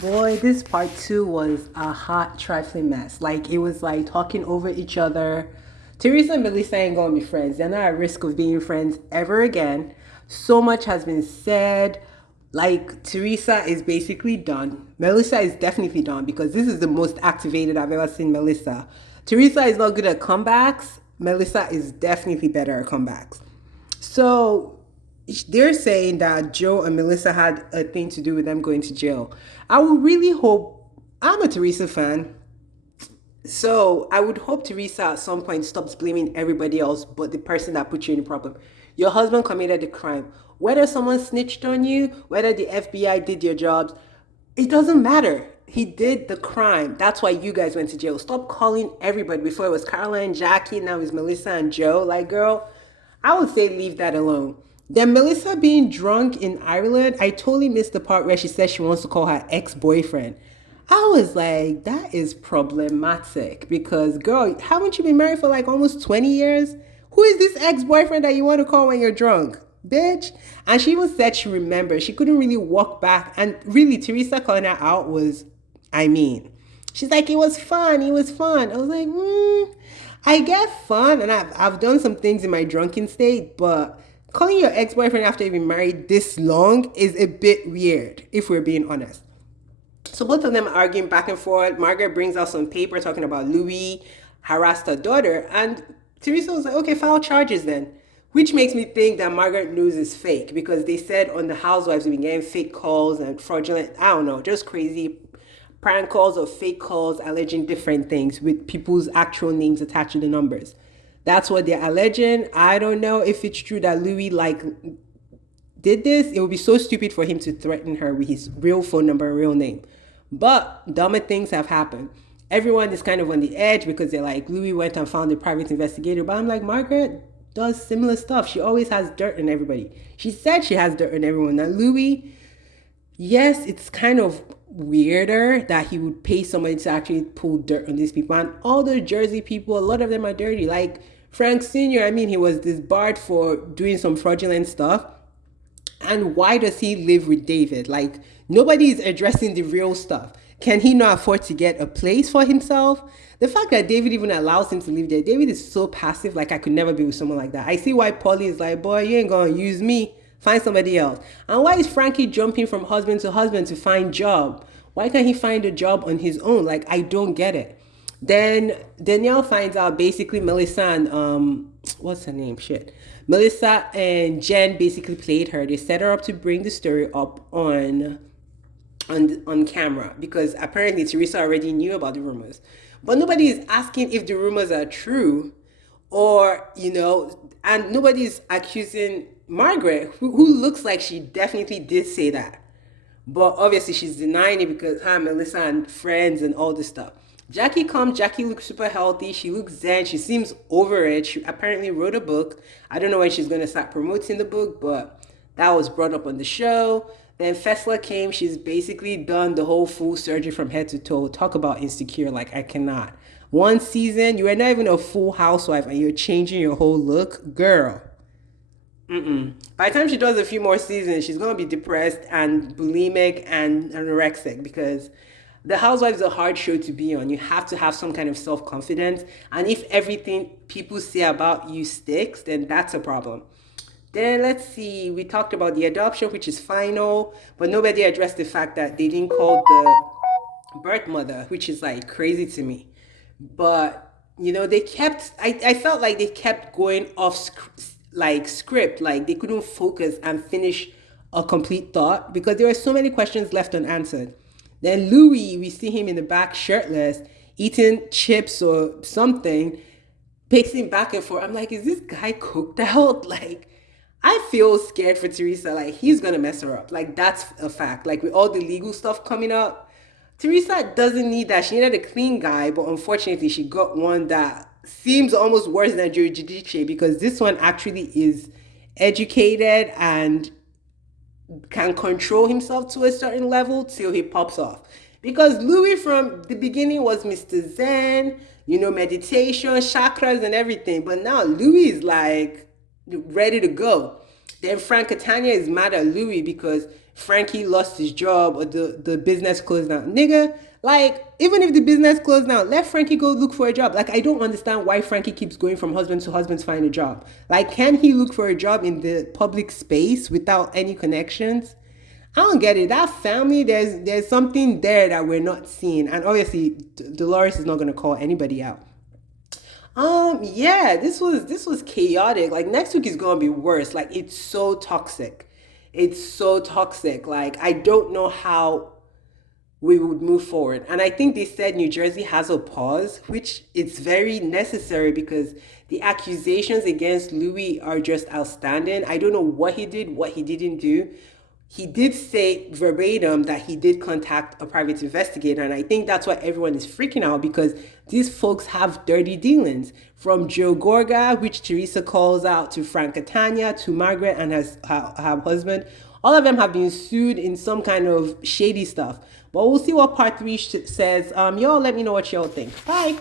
Boy, this part two was a hot trifling mess. Like it was like talking over each other. Teresa and Melissa ain't gonna be friends. They're not at risk of being friends ever again. So much has been said. Like Teresa is basically done. Melissa is definitely done because this is the most activated I've ever seen Melissa. Teresa is not good at comebacks. Melissa is definitely better at comebacks. So they're saying that Joe and Melissa had a thing to do with them going to jail. I would really hope, I'm a Teresa fan, so I would hope Teresa at some point stops blaming everybody else but the person that put you in the problem. Your husband committed the crime. Whether someone snitched on you, whether the FBI did their jobs, it doesn't matter. He did the crime. That's why you guys went to jail. Stop calling everybody. Before it was Caroline, Jackie, now it's Melissa and Joe. Like, girl, I would say leave that alone. Then Melissa being drunk in Ireland, I totally missed the part where she said she wants to call her ex-boyfriend. I was like, that is problematic because, girl, haven't you been married for like almost 20 years? Who is this ex-boyfriend that you want to call when you're drunk? Bitch. And she even said she remembered. She couldn't really walk back. And really, Teresa calling her out was, I mean, she's like, it was fun. It was fun. I was like, I get fun. And I've done some things in my drunken state, but calling your ex-boyfriend after you've been married this long is a bit weird, if we're being honest. So both of them are arguing back and forth. Margaret brings out some paper talking about Louis harassed her daughter. And Teresa was like, okay, file charges then. Which makes me think that Margaret news is fake because they said on the Housewives we've been getting fake calls and fraudulent, I don't know, just crazy prank calls or fake calls alleging different things with people's actual names attached to the numbers. That's what they're alleging. I don't know if it's true that Louis did this. It would be so stupid for him to threaten her with his real phone number and real name. But dumber things have happened. Everyone is kind of on the edge because they're like, Louis went and found a private investigator. But I'm like, Margaret does similar stuff. She always has dirt on everybody. She said she has dirt on everyone. Now, Louis, yes, it's kind of weirder that he would pay somebody to actually pull dirt on these people. And all the Jersey people, a lot of them are dirty. Like Frank Sr., I mean, he was disbarred for doing some fraudulent stuff. And why does he live with David? Like, nobody is addressing the real stuff. Can he not afford to get a place for himself? The fact that David even allows him to live there, David is so passive, like I could never be with someone like that. I see why Polly is like, boy, you ain't gonna use me. Find somebody else. And why is Frankie jumping from husband to find job? Why can't he find a job on his own? Like, I don't get it. Then Danielle finds out basically Melissa and what's her name? Shit. Melissa and Jen basically played her. They set her up to bring the story up on camera because apparently Teresa already knew about the rumors. But nobody is asking if the rumors are true or, and nobody is accusing Margaret, who looks like she definitely did say that. But obviously she's denying it because her, Melissa, and friends and all this stuff. Jackie comes. Jackie looks super healthy. She looks zen. She seems over it. She apparently wrote a book. I don't know when she's going to start promoting the book, but that was brought up on the show. Then Fessler came. She's basically done the whole full surgery from head to toe. Talk about insecure. Like, I cannot. One season, you are not even a full housewife and you're changing your whole look. Girl. By the time she does a few more seasons, she's going to be depressed and bulimic and anorexic because the Housewives is a hard show to be on. You have to have some kind of self-confidence. And if everything people say about you sticks, then that's a problem. Then let's see, we talked about the adoption, which is final, but nobody addressed the fact that they didn't call the birth mother, which is like crazy to me. But, they kept, I felt like they kept going off script, like they couldn't focus and finish a complete thought because there were so many questions left unanswered. Then Louis, we see him in the back shirtless, eating chips or something, pacing back and forth. I'm like, is this guy cooked out? Like, I feel scared for Teresa. Like, he's going to mess her up. Like, that's a fact. Like, with all the legal stuff coming up, Teresa doesn't need that. She needed a clean guy, but unfortunately, she got one that seems almost worse than Joe Giudice because this one actually is educated and can control himself to a certain level till he pops off. Because Louis from the beginning was Mr. Zen, meditation, chakras and everything. But now Louis is like ready to go. Then Frank Catania is mad at Louis because Frankie lost his job or the business closed down. Nigga, like, even if the business closed down, let Frankie go look for a job. Like, I don't understand why Frankie keeps going from husband to husband to find a job. Like, can he look for a job in the public space without any connections? I don't get it. That family, there's something there that we're not seeing. And obviously, Dolores is not gonna call anybody out. Yeah, this was chaotic. Like next week is gonna be worse. Like it's so toxic. It's so toxic. Like I don't know how we would move forward. And I think they said New Jersey has a pause, which it's very necessary because the accusations against Louis are just outstanding. I don't know what he did, what he didn't do. He did say verbatim that he did contact a private investigator. And I think that's why everyone is freaking out because these folks have dirty dealings. From Joe Gorga, which Theresa calls out, to Frank Catania, to Margaret and her husband. All of them have been sued in some kind of shady stuff. But we'll see what part three says. Y'all let me know what y'all think. Bye.